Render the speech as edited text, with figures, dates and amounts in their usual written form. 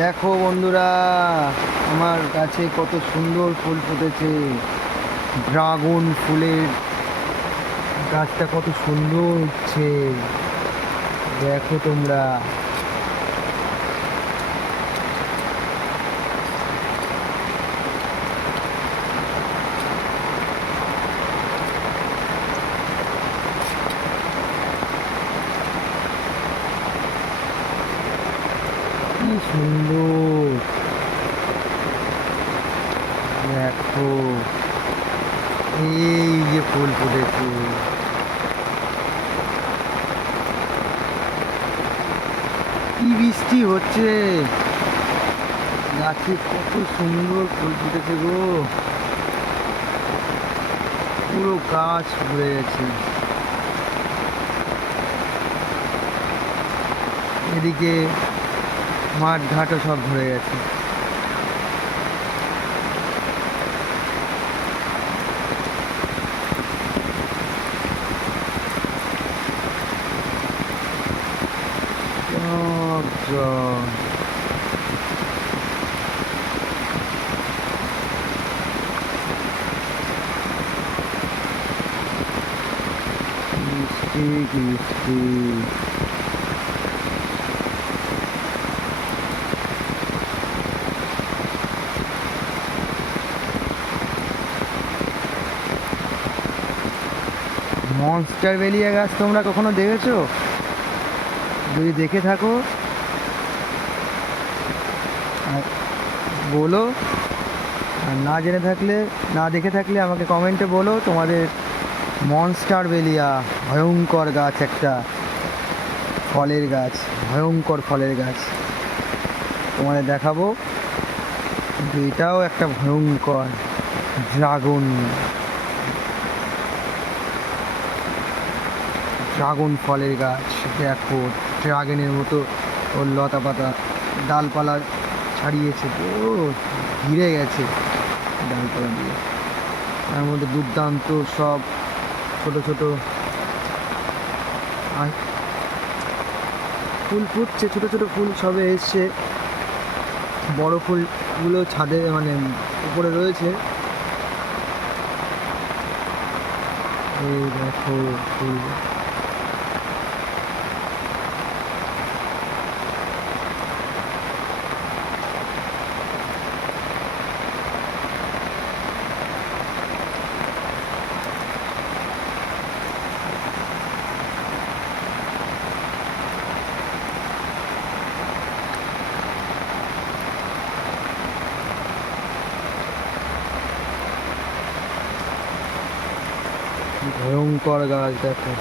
দেখো বন্ধুরা, আমার কাছে কত সুন্দর ফুল ফুটেছে। ড্রাগন ফুলের গাছটা কত সুন্দর উঠছে, দেখো তোমরা। কি সুন্দর, দেখো এই যে ফুল ফুটেছে। কি বৃষ্টি হচ্ছে, গাছে কত সুন্দর ফুল ফুটেছে গো, পুরো গাছ ভরে গেছে। এদিকে মাঠ ঘাটও সব ভরে গেছে। সব জল। মিষ্টি মিষ্টি। মনস্টার বেলিয়া গাছ তোমরা কখনো দেখেছো? যদি দেখে থাকো আর বলো, আর না জেনে থাকলে, না দেখে থাকলে আমাকে কমেন্টে বলো তোমাদের মনস্টার বেলিয়া ভয়ঙ্কর গাছ, একটা ফলের গাছ, ভয়ঙ্কর ফলের গাছ তোমাদের দেখাবো। কিন্তু এটাও একটা ভয়ঙ্কর ড্রাগন, ড্রাগন ফলের গাছ। দেখো ড্রাগনের মতো ওর লতা পাতা ডালপালা ছাড়িয়েছে, ও ঘিরে গেছে ডালপালা দিয়ে। তার মধ্যে দুর্দান্ত সব ছোট ছোট আর ফুল ফুটছে, ছোট ছোট ফুল সবে এসছে। বড় ফুলগুলো ছাদে মানে উপরে রয়েছে। এই দেখো ফুল, ভয়ঙ্কর গাছ দেখো।